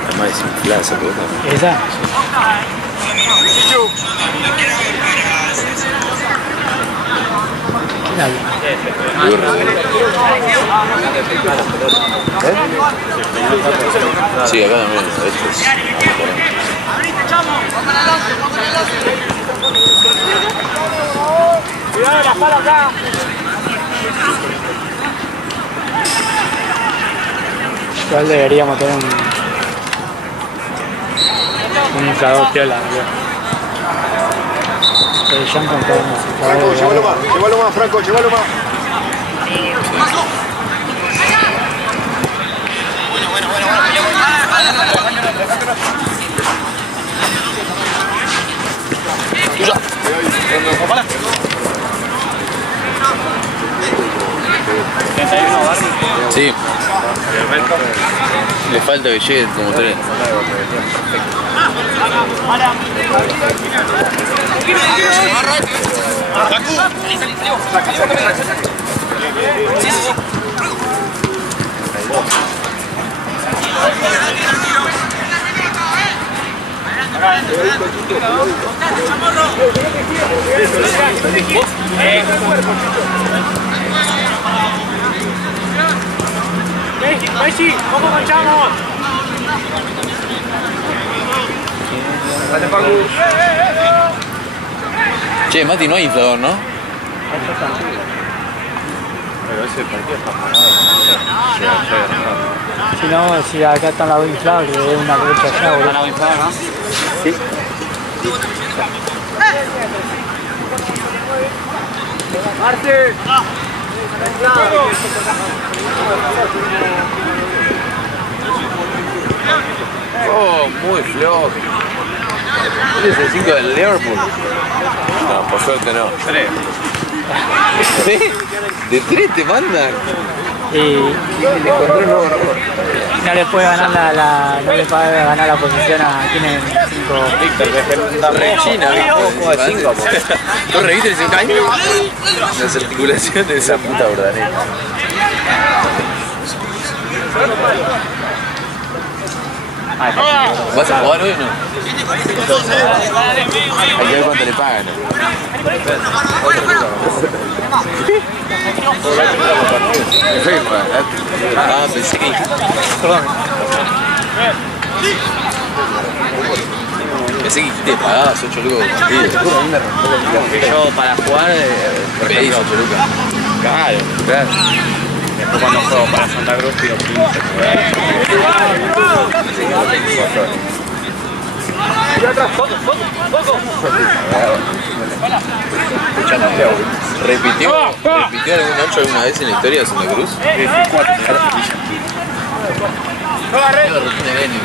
Está más desinflada esa pelota. ¿Esa? Sí, acá también. Cuidado la pala acá. Igual deberíamos tener un inflador piola, ya encontramos un Franco, llévalo más, Franco, llévalo más. Sí. Le falta que llegue como 3. Messi, ¿cómo manchamos? Che, Mati, no hay inflador, ¿no? Pero ese partido está formado. Si no, si acá están las dos infladas, que es una derecha allá, boludo. ¿Están infladas, no? Sí. Marte. Oh, muy flojo. ¿Él es el 5 del Liverpool? No, por suerte no. 3. ¿Sí? ¿De 3 te mandan? Y Le encontré un nuevo error. no le puede ganar no le puede ganar la posición a quien es 5. Está re china, ¿viste? ¿Tú reviste ese caño? Las articulaciones de esa puta verdadera. ¿Vas a jugar hoy o no? Hay que ver cuánto le pagan. Ah, pensé que... Perdón. Pensé que te pagabas 8 lucas por partido. Yo para jugar, por Pedís ejemplo, 8 lucas. claro. Claro. Después cuando juego para Santa Cruz pido 15. ¿Repitió algún 8 alguna vez en la historia de Santa Cruz? Yo rutina de años.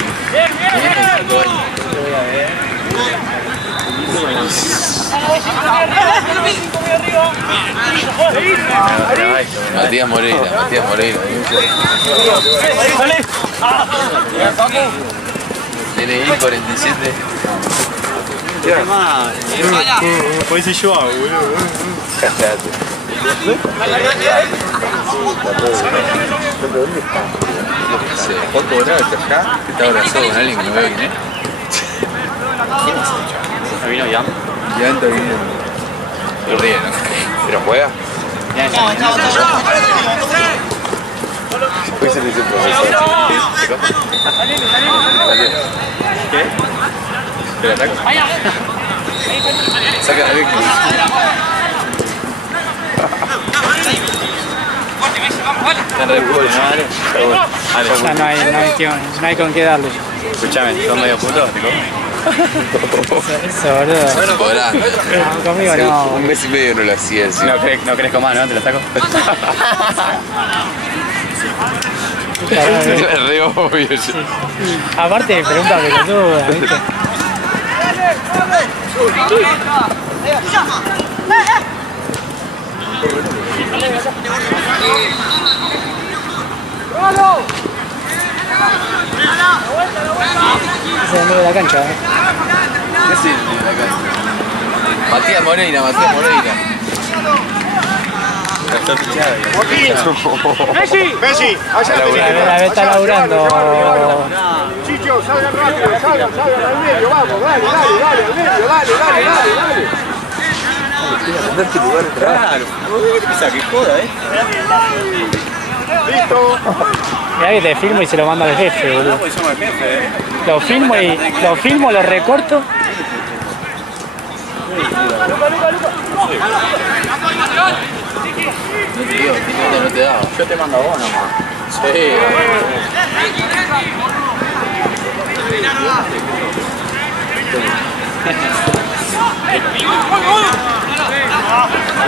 5 años. Matías Moreira. DNI 47. Pues si yo hago, boludo. Cállate. Se dejó cobrar hasta acá. Que está abrazado con alguien que no veo quién es. ¿No vino Jan? Ya está bien. Lo ríen, ¿no? ¿Pero juega? Puede ser ese profesor. ¿Qué? ¿Te la ataco? Saca a ver que... Está re cool, ¿no? Dale. Ya no hay con qué darle. Escuchame, son medio putos, tipo. Eso, boludo. Bueno, podrá. No, conmigo no. Un mes y medio no lo hacía así. No crezco más, ¿no? Te lo saco. Es re obvio. Aparte me pregunta pelotuda, ¿viste? Se me de la cancha, ¿Qué hace acá? Matías Moreira. Está fichado. Messi. Messi, allá La vez está laburando. Chicho, salgan rápido, salgan al medio, vamos, dale, al medio, dale. Claro, ¿qué te pensás que joda, Listo. Mirá que te filmo y se lo mando al jefe, boludo. Pues somos el jefe, Lo filmo, lo recorto. No te daba. Yo te mando a vos nomás. Sí.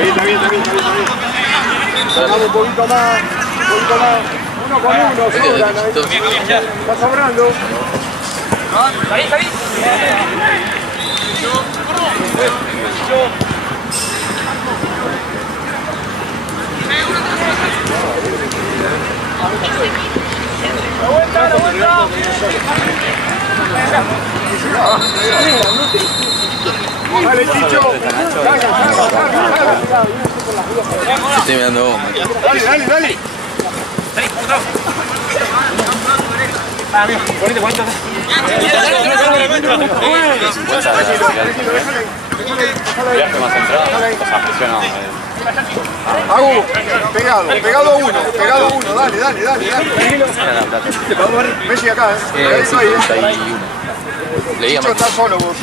Está bien. Sacamos un poquito más. Uno con uno, sobran ahí. Está sobrando. Dale, Chicho. Salga. Estoy mirando vos, Dale. Viaje más entrada. O sea, presionado. Agu, pegado a uno, dale. Messi acá, pegadito ahí, 61. Leí a Chicho, estás solo vos,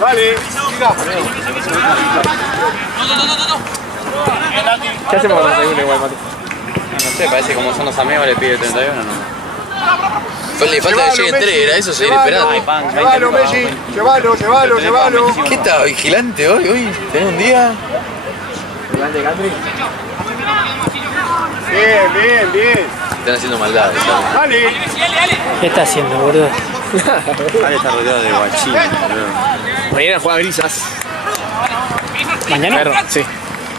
Dale, tira. ¿Qué hacemos con la segunda igual, Mati? No sé, parece que como son los amigos le pide 31, ¿no? Le falta que lleguen 3, era eso, seguir esperando. Llévalo, Messi, llévalo. ¿Qué estaba vigilante hoy? ¿Tenés un día? Bien. Están haciendo maldades, ¿sabes? Dale. ¿Qué está haciendo, boludo? Ahí está rodeado de guachín, boludo. Mañana juega Grisas. ¿Mañana? Perro, sí.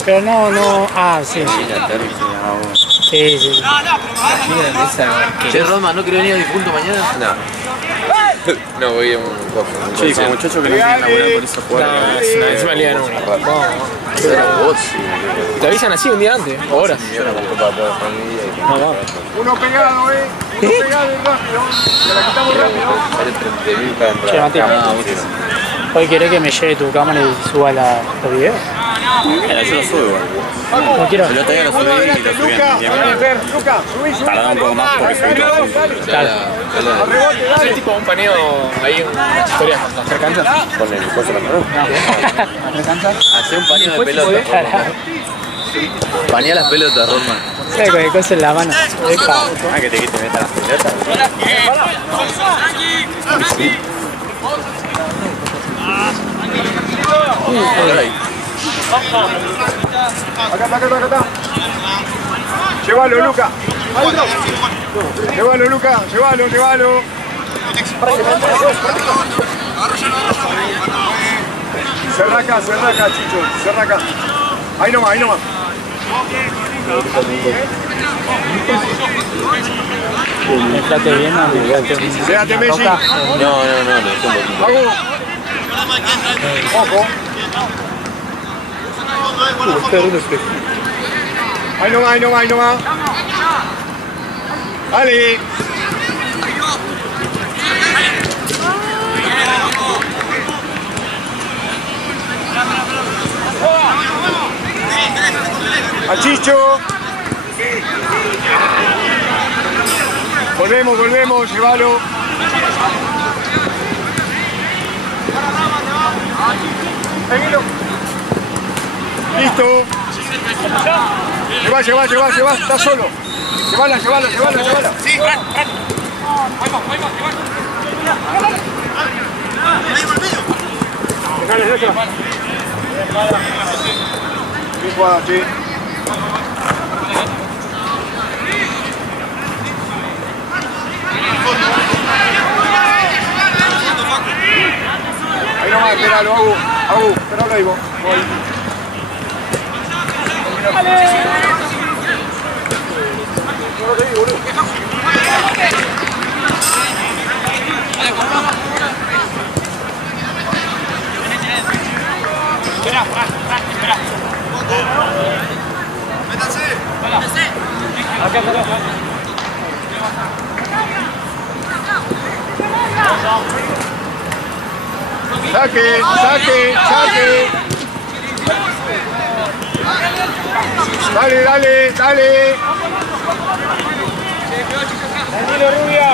Pero no. Ah, sí. Sí. Che, Roma, ¿no querés venir a difunto mañana? No, voy a un Sí, como muchacho que no quiere laburar por esa jugada. Es una liga única. Vos, Te avisan así un día antes, o horas. Uno pegado, Uno pegado y rápido. Se la quitamos rápido. sale 30.000 para entrar. Che, Matías. ¿Hoy querés que me lleve tu cámara y suba los videos? Yo lo subo igual. No quiero. El otro día lo subí y lo subí en 10 minutos. Luca, subí. Tardaba un poco más porque subí todo junto. Rebote, dale. Es tipo un paneo ahí, una historia. ¿Hacer cancha? Con el coso de la mano. Hacé un paneo de pelota. Panea las pelotas, Roma. ¿Sabes con el coso en la mano? Epa. Ah, que te quite metas las pelotas. Acá está. Llévalo, Luca. Llévalo. Cerra acá, Chicho. Cerra acá. Ahí nomás. Estate bien, Quédate, Messi. No, lo dejé un poquito. Ojo. Ahí nomás. Dale. A Chicho. Volvemos, llévalo. Seguilo. Listo. Lleva, está solo. Llévala. Sí, déjala. Bien jugada, sí. Ahí nomás, espéralo, Agu, espéralo ahí vos. No te digo, boludo. Saque, saque, saque. Dale, dale, dale. Tranquilo, Rubia.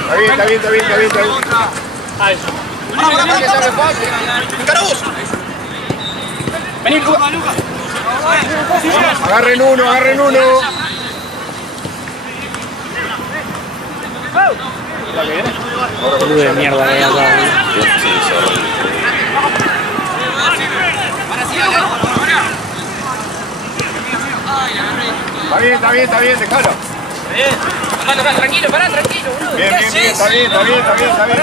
Está bien, está bien, está bien, está bien, está bien. Vení, Lucas. Agarren uno, agarren uno. Boludo de mierda que hay acá. Está bien, está bien, está bien, déjalo. Tranquilo, pará, tranquilo, boludo. Bien, bien, bien, está bien, está bien, está bien, está bien.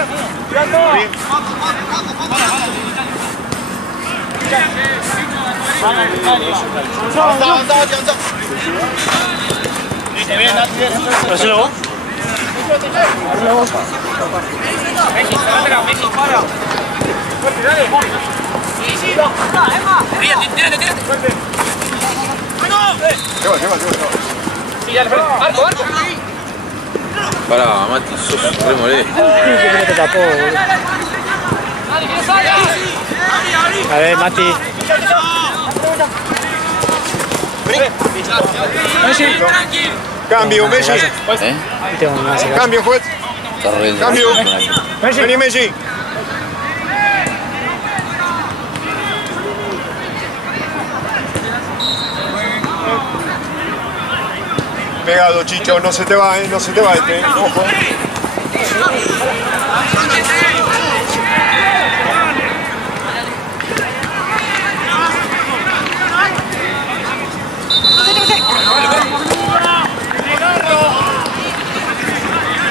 Está bien. ¿Hacelo vos? Lleva, lleva, lleva. Sí, ya le frente. Arco, arco. Pará, Mati, sos re molesto. ¿Qué te tapó, boludo? A ver, Mati. Cambio, Messi. Viste cómo me hace caso. Cambio, juez. Cambio. Vení, Messi. Pegado, Chicho, no se te va, no se te va este. Ojo.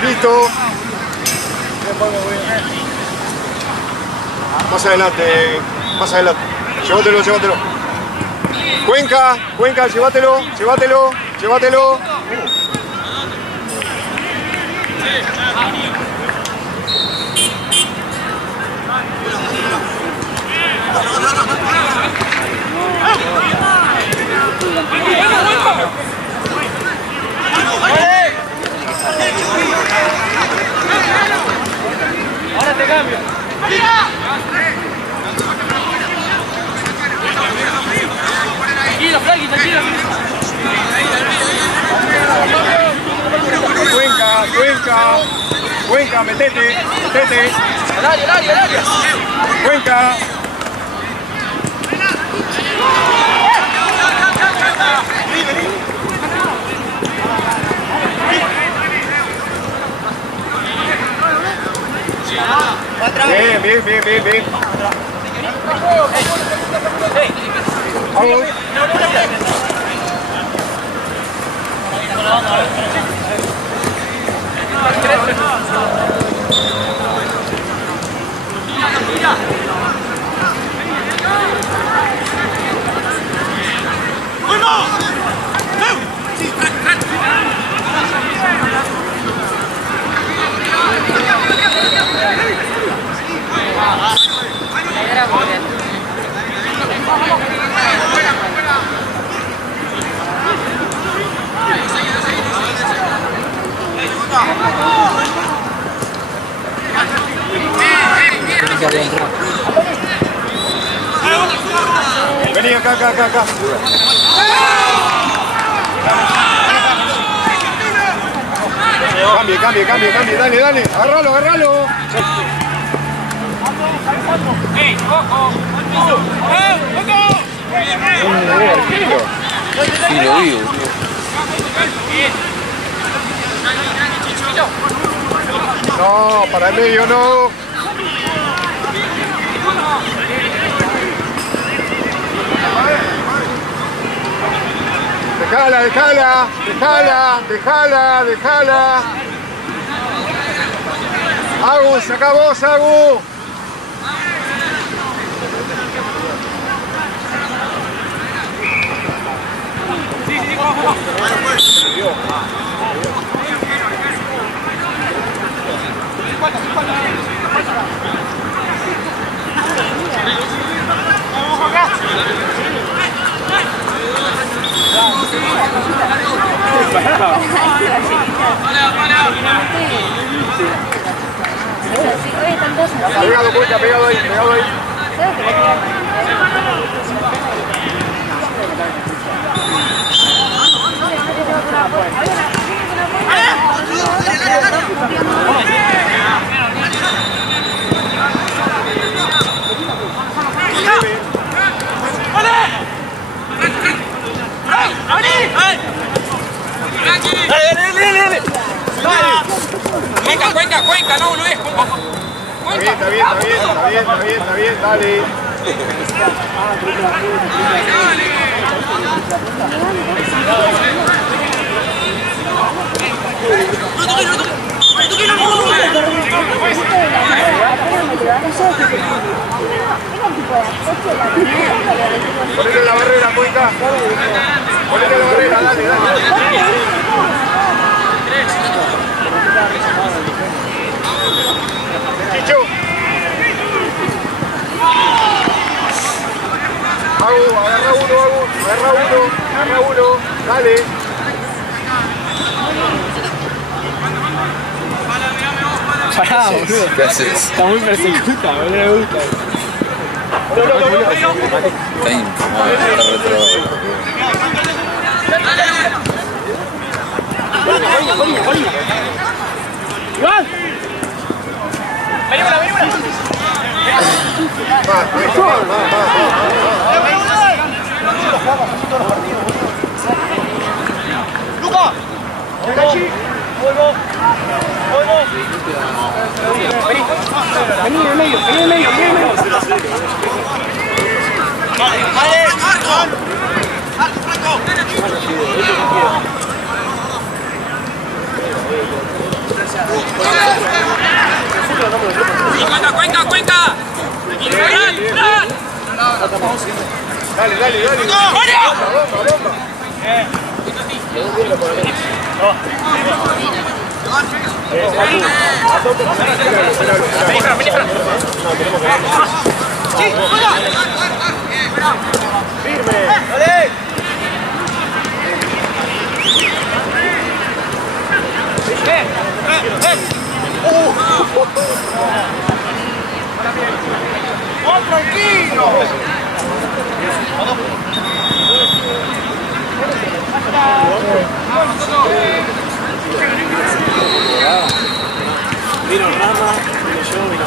Listo. Más adelante, más adelante. Llévatelo, llévatelo. Cuenca, Cuenca, llévatelo, llévatelo, llévatelo. Ahora te cambio. Tranquilo, Frankie, tranquilo. Cuenca, Cuenca, Cuenca, metete, metete. Al área. Cuenca. Bien, bien, bien, bien, bien. Vamos. Vení acá, acá, acá, acá. Cambie, cambie, cambie, cambie, dale, dale, agárralo, agárralo. Sí, lo vi, boludo. No, para el medio no. Dejala, dejala, dejala, dejala, dejala. Agus, saca vos, Agus. Pegado, Cuenca, pegado ahí, pegado ahí. Cuenca, no, Luis, Cuenca. Está bien, dale. Ponete la barrera, Cuenca. Ponete la barrera, dale. Chicho. Agarra uno, dale. Pará, boludo. ¿Qué haces? Está muy persecuta, boludo, me gusta. Está infumado, está retrobado. ¡Iván! ¡Luca! Vení en el medio. Cuenca. Dale. Bomba. Firme. Dale. Tranquilo. Vino Rama, vino yo, vino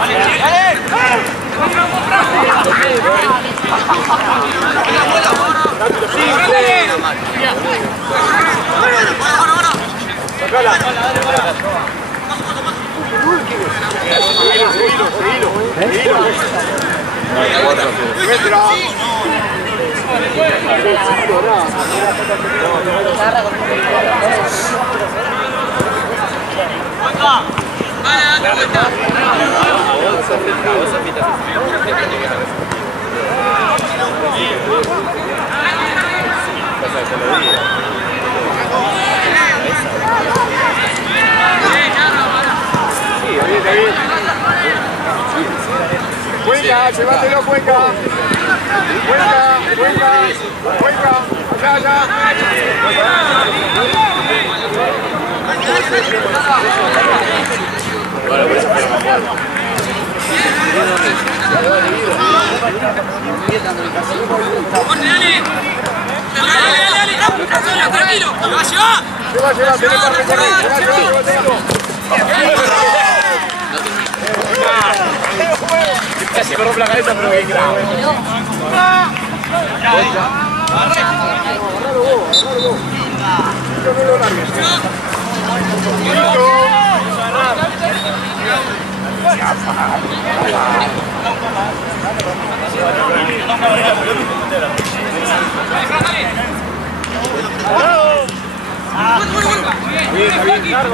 Cuenca, llévatelo, Cuenca. Allá. Dale, tranquilo, ¿me va a llevar? Lleva, tenés para recorrer. Casi me rompe la cabeza, pero que grave.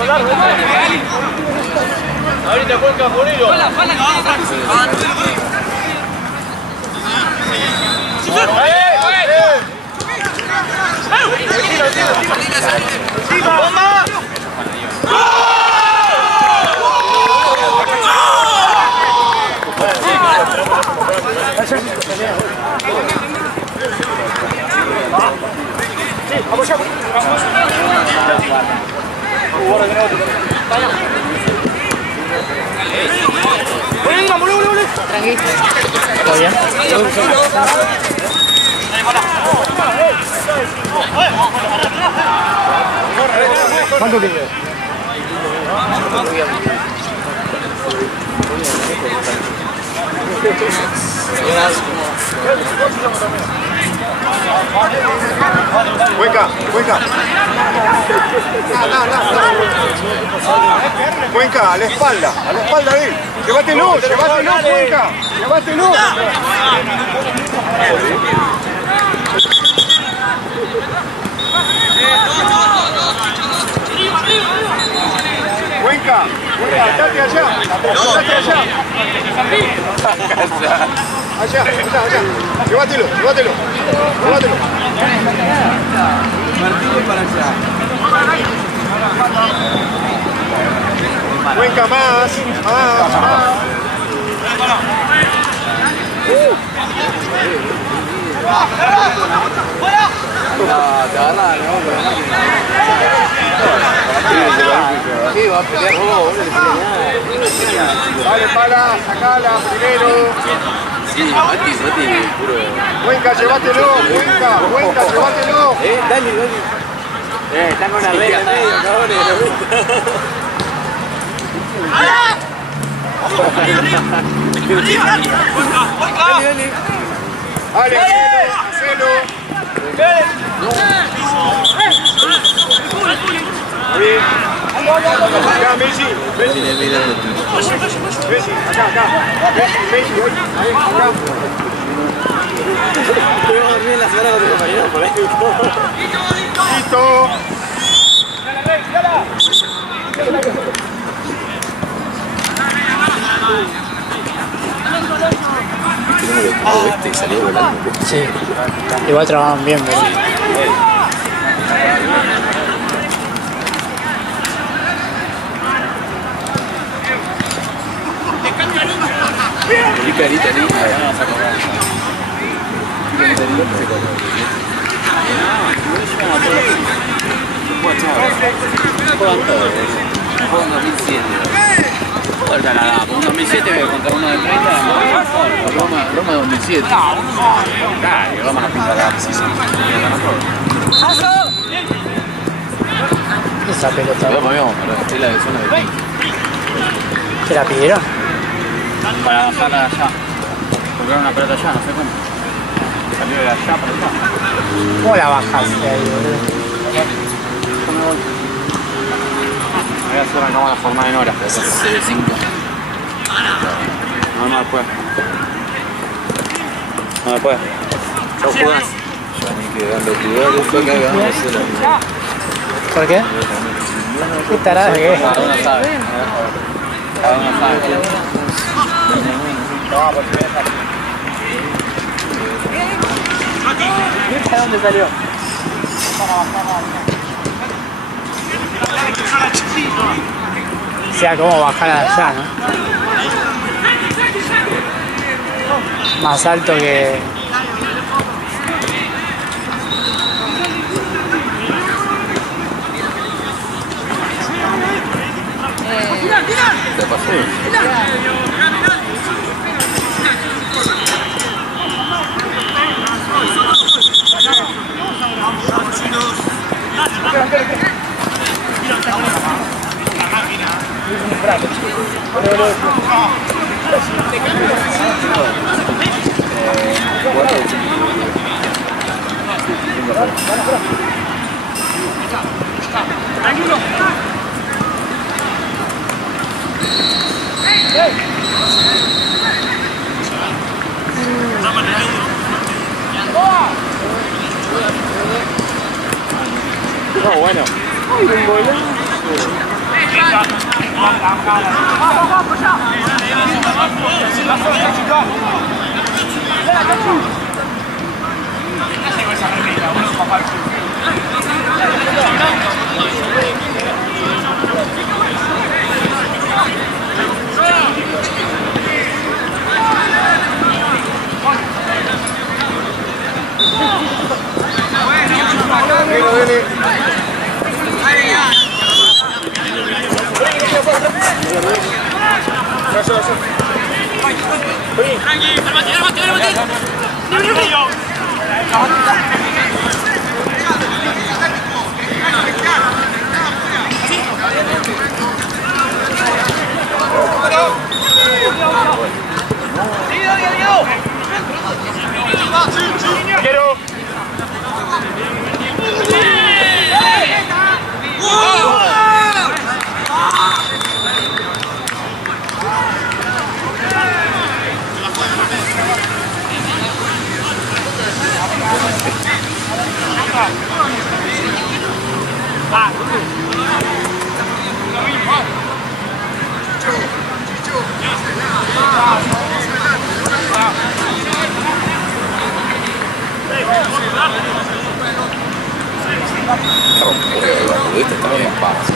Largo. Ahorita Cuenca, Bonito. Vamos ya. Tranqui. ¿Todo bien? ¿Cuánto tiene? Cuenca, Cuenca. Cuenca, a la espalda de él. Llévatelo, Cuenca. Llévatelo. Cuenca, date allá. Allá. Llévatelo. Cuenca, más. No, te agarran, no, sí, va a pelear vos, Dale, pala, sacala primero. sí, Mati, puro. Cuenca, llévatelo, Cuenca, llévatelo. Dale. Están con una regla en medio, cabrones. Dale, hacelo. Bien. Acá, Messi. Messi, acá. Messi, ahí, acá. Voy a dormir en la semana con tu compañero por ahí. Listo. Este salió volando. Sí. Igual trabajan bien, ¿verdad? Y carita linda. Juegan 2007. Ahorita nada, con 2007 contra uno de 30. Roma 2007. Dale, vamos a pintar la Esa pelota. Vamos, es la de zona de pin. ¿Te la pidieron? Para bajarla allá. Comprar una pelota allá, no sé cómo. Salió de allá para acá. ¿Cómo la bajaste ahí, boludo? Voy a hacer arrancamos la forma en horas. C5. No después. No después. Chau, jugás. Ya ni quedando jugadores fue acá, vamos a hacer la. ¿Por qué? ¿Qué tarada que es? Cada uno sabe. Cada uno sabe. ¿De dónde salió? O sea, cómo bajar allá, ¿no? Más alto que... Te pasó. No, bueno. Quiero. Este está bien fácil.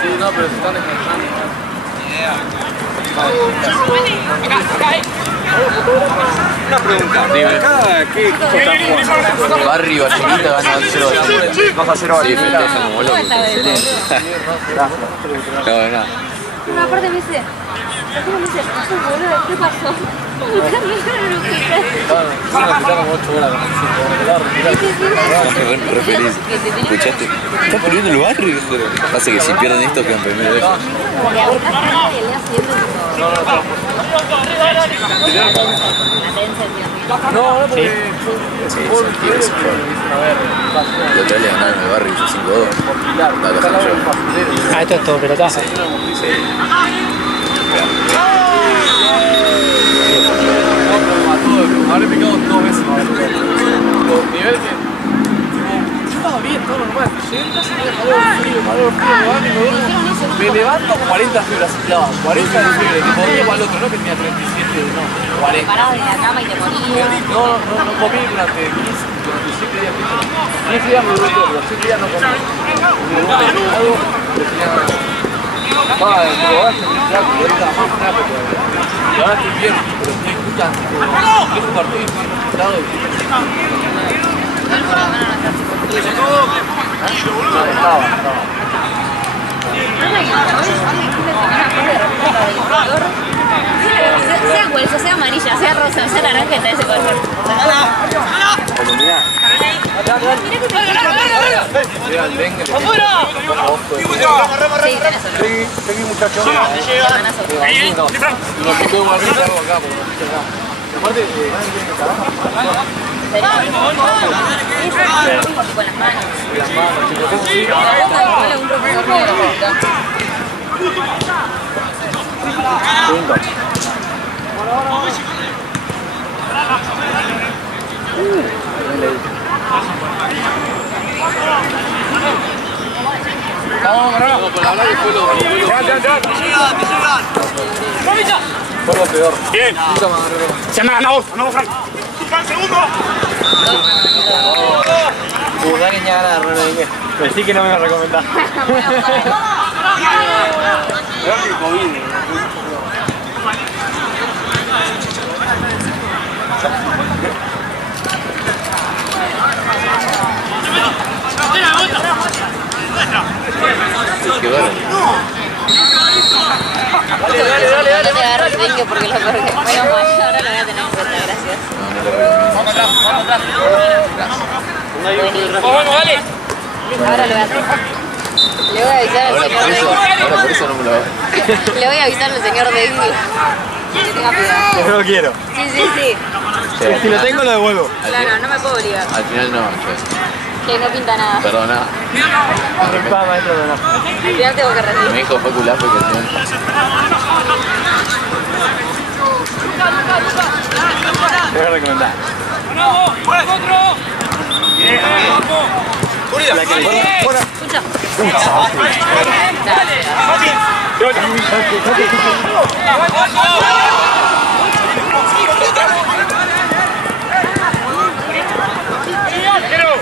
Sí, no, pero se están descansando. Una pregunta. ¿Qué equipo está jugando? Barry y Vallecita ganan 0-0. Baja 0 Sí, festejan como locos. No, de nada. Una parte me dice, ¿qué pasó? Re feliz. ¿Escuchaste? ¿Está poniendo el barrio? Pasa que si pierden esto quedan primero de ellos. No, porque... Sí, el otro día le ganaron el barrio 5-2. La dejaron yo. Ah, esto es todo pelotazo. Sí. Habré picado 2 veces. Nivel que... Yo estaba bien, todo normal. Llegué a casa y me calor frío, me levanto 40 fibras. No, 40 de fiebre. Que podía para el otro, no que tenía 37, no, 40. Parado de la cama y te morías. No comí durante 17 días. 15 días me duró todo, pero 7 días no comí. Me duró algo, pero tenía... Va, en Uruguay se me quedaba con ahorita más nada porque... Y ahora estoy bien, pero estoy muy cansado. Es un partido y estoy cansado y... No, estaba. Sea hueso, sea amarilla, sea rosa, sea naranja, está ese color. Llega el dengue, Seguí, muchachos. no puedo guardar algo acá, porque no estoy acá. Aparte, Con las manos. las manos, chicos, eso sí. Un profesor mío. Fue lo peor. Bien. Se me ha ganado. Ganamos, Frank. ¡Al segundo! Dani ya gana de Ronaldinho. Pero sí que no me va a recomendar. Qué bueno. Dale. No te agarres el dengue porque lo peor que... Bueno, ahora lo voy a tener en cuenta, gracias. No le Vamos atrás. Bueno, dale. Ahora lo voy a hacer. Le voy a avisar al señor dengue. ahora por eso no me lo hago. Le voy a avisar al señor dengue. Que tenga cuidado. No lo quiero. Sí. Si lo tengo, lo devuelvo. Claro, no me puedo obligar. Al final no, che. Que no pinta nada. Perdona. Disculpa, maestro, pero no. Al final tengo que recibir. Me dijo fue culazo que al final. Te voy a recomendar. Escucha. ¡Quiero!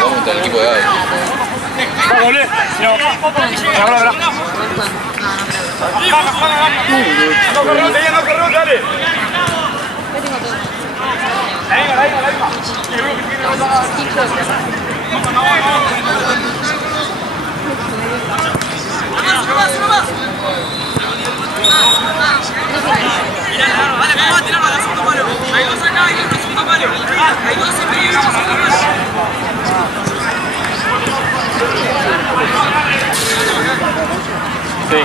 Vamos a estar el equipo de Gaby. Va, doble. No. Ahora. No corrió, dale. Ahí va. Vale, vamos a tirarlo a la segunda mano. Hay dos acá y otro segunda mano. Hay dos en medio y vamos a correr. Sí.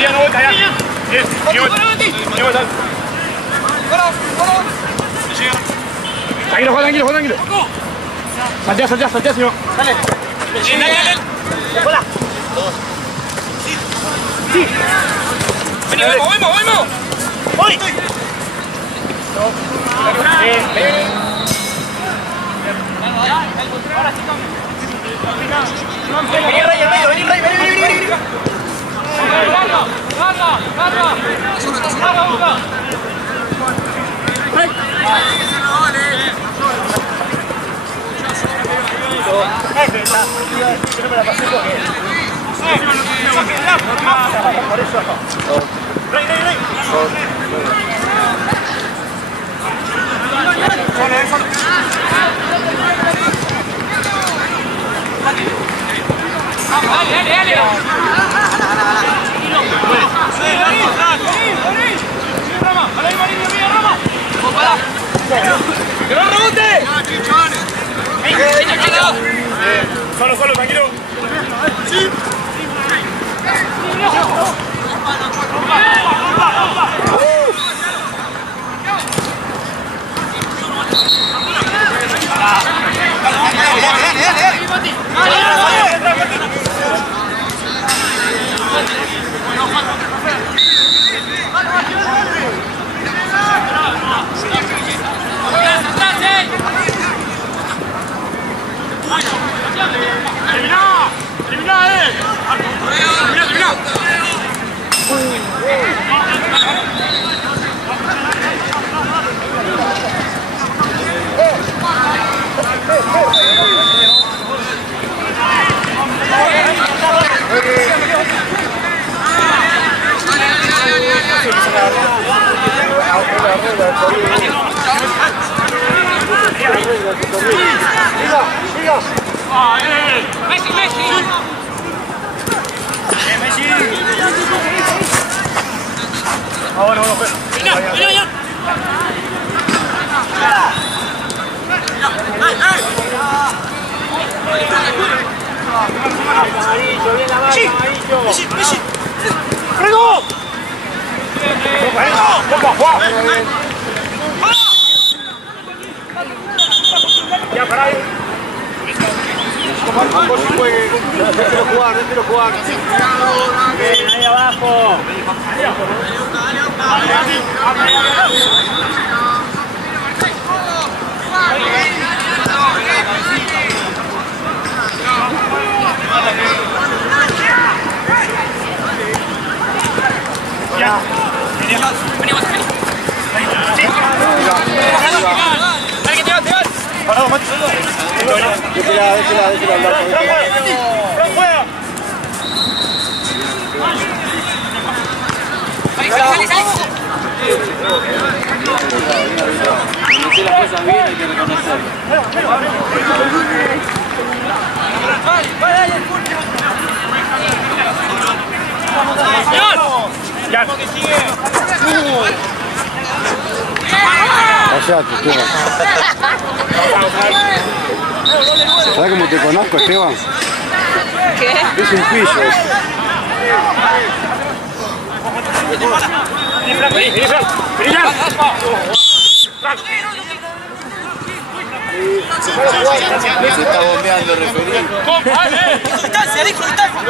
Ya, no vuelta, ya. Tranquilo. Saltea, señor. Dale. Hola. Sí. Vení, vamos. Voy. Vení, Rey. ¡Que no rebote! Solo, tranquilo. Sí. Bueno, ya. Amarillo, bien la mano, amarillo. ¡Rego! Ya, para ahí. Déjelo jugar. Bien, ahí abajo. Ya. Venimos. Sí. Dale que te vas. Parado, macho. Déjela hablar. ¡Fran, juega! ¡Salí! Si las cosas bien hay que reconocerlo. ¡Ya! Callate, Esteban. ¿Sabes cómo te conozco, Esteban? ¿Qué? Es un pillo. Vení, Fran. Les está bombeando el referí. ¡Distancia, Rico, distancia!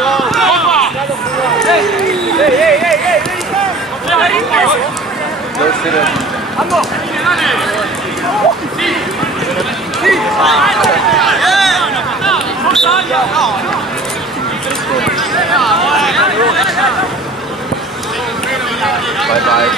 ¡Vamos! Bye bye.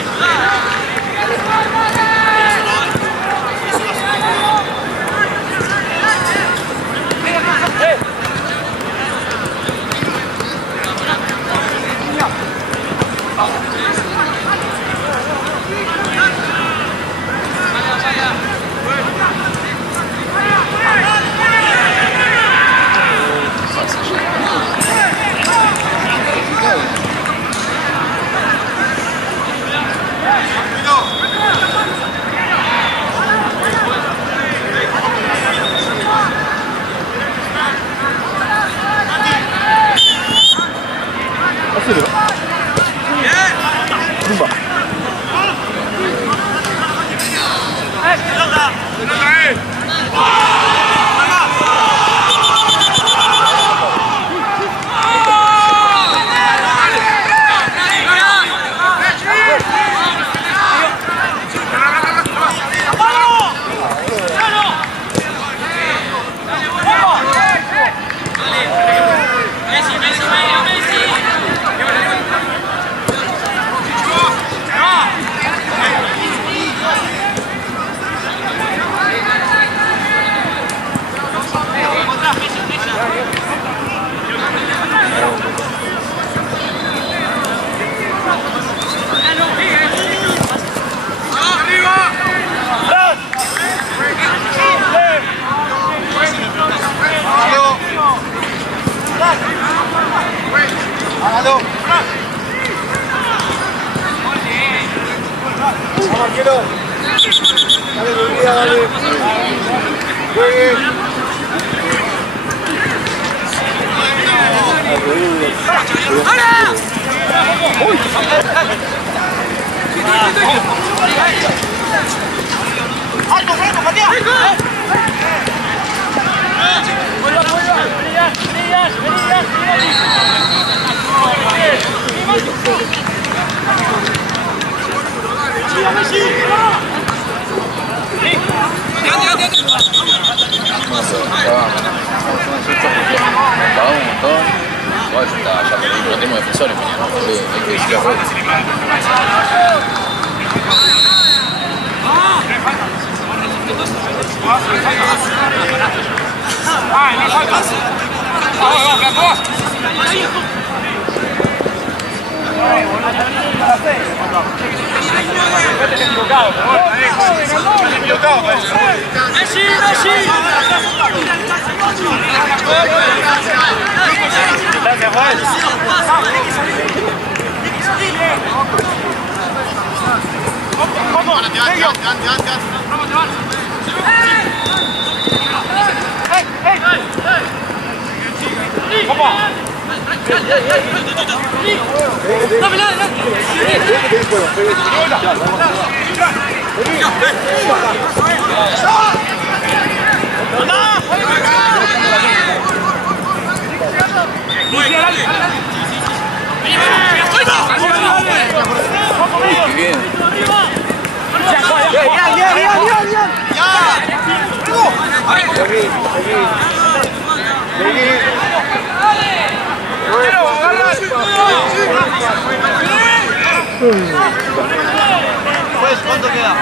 Pues, ¿cuánto queda?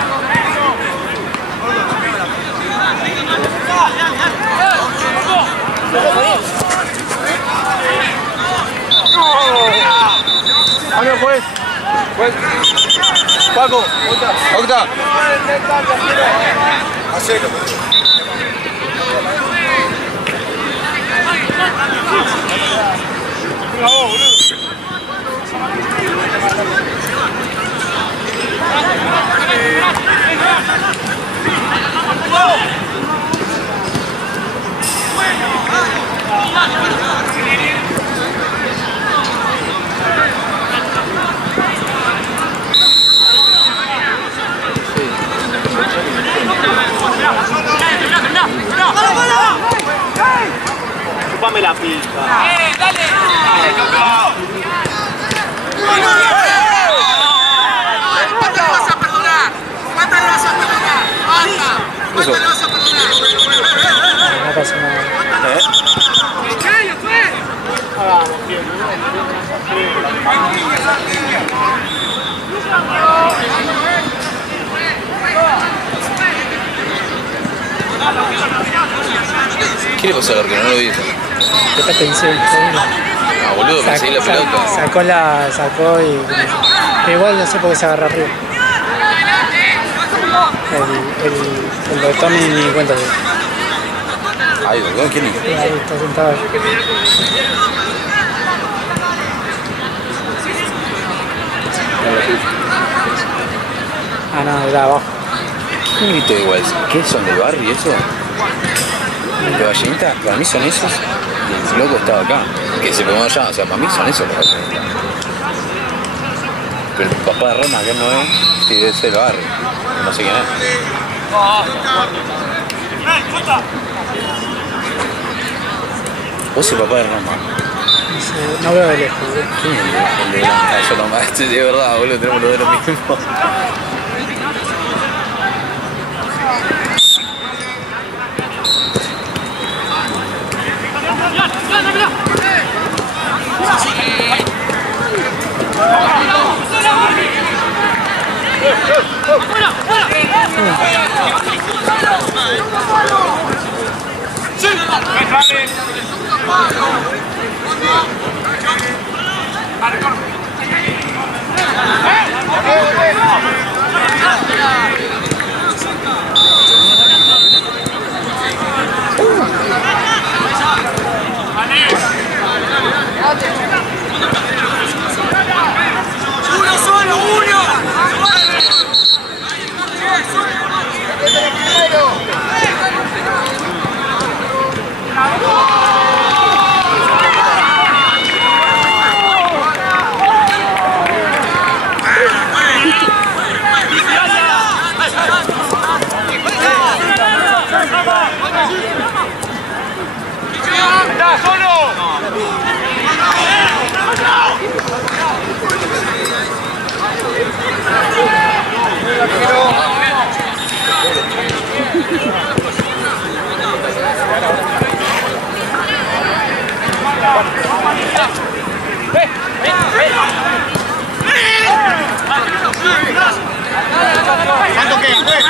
Vamos pues. Paco, Octa. Hacelo. Bravo, boludo. ¡Dale! ¿Cuánto le vas a perdonar? ¿Cuánto le vas a perdonar? ¡Basta! ¿Cuánto le vas a perdonar? No pasa nada. ¿Qué? ¿Fue? ¿Qué le pasó al arquero? No lo vi eso. ¿Qué te pensé? Ah, boludo, me seguí la pelota. Sacó y... Pero igual no sé por qué se agarra arriba. El doctor ni cuenta de... Ay, ¿verdad? ¿Quién es? Ahí está sentado. Ah, no, era abajo. ¿Quién gritó igual? ¿Qué son del barrio eso? ¿De Ballenita? Para mí son esos. Y el loco estaba acá. Que se pegó allá. O sea, para mí son esos los Ballenita. Pero el papá de Roma acá no es. Sí, debe ser el barrio. No sé quién es. ¿Vos el papá de Roma? No veo de lejos. ¿Quién es el de Blanca? Yo no más. De verdad, boludo, tenemos los de lo mismo. ¡Uno solo, uno! ¿Cuánto queda, pues?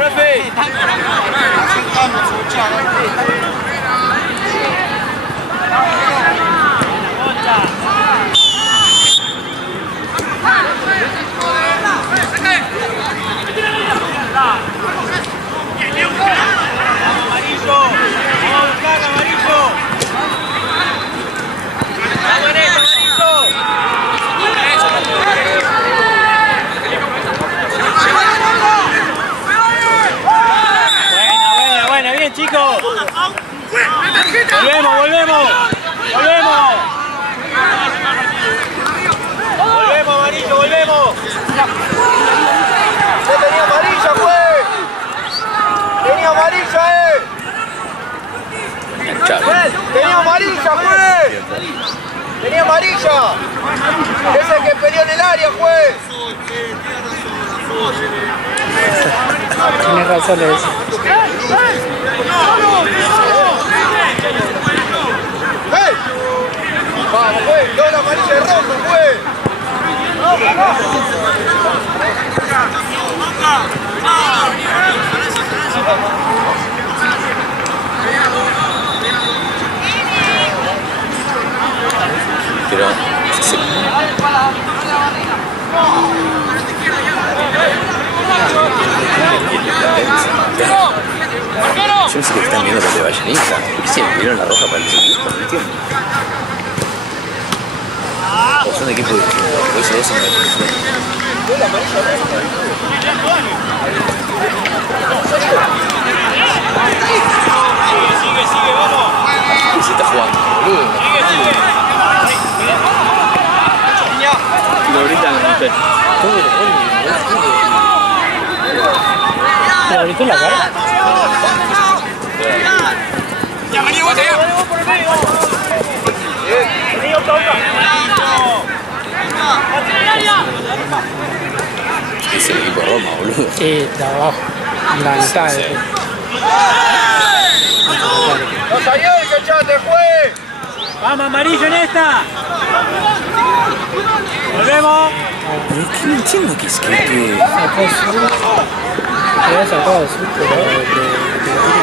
profe! Chicos, volvemos. Volvemos, amarillo, volvemos. ¡Ya tenía amarillo, pues! ¡Tenía amarillo amarilla! ¡Es el que peleó en el área, juez! Tienes razón, le dice. ¡Hey! ¡Vamos, juez! ¡Doble amarilla y rojo, juez! Pero yo no sé qué están viendo los de Vallenita. ¿Por qué se vieron la roja para el equipo? No entiendo. O son de equipo distintos. Por eso dos son de equipo. Sigue, vamos. ¿Qué se está jugando, boludo? Lo gritan, no sé. ¿Lo gritó en la cara? Ya, vení, vos allá. Es el equipo de Roma, boludo. Sí, de abajo. La mitad. ¡No salió el que echaste, juez! Vamos, amarillo en esta. Volvemos. No entiendo qué es que... Sacó el susto. Había sacado el susto de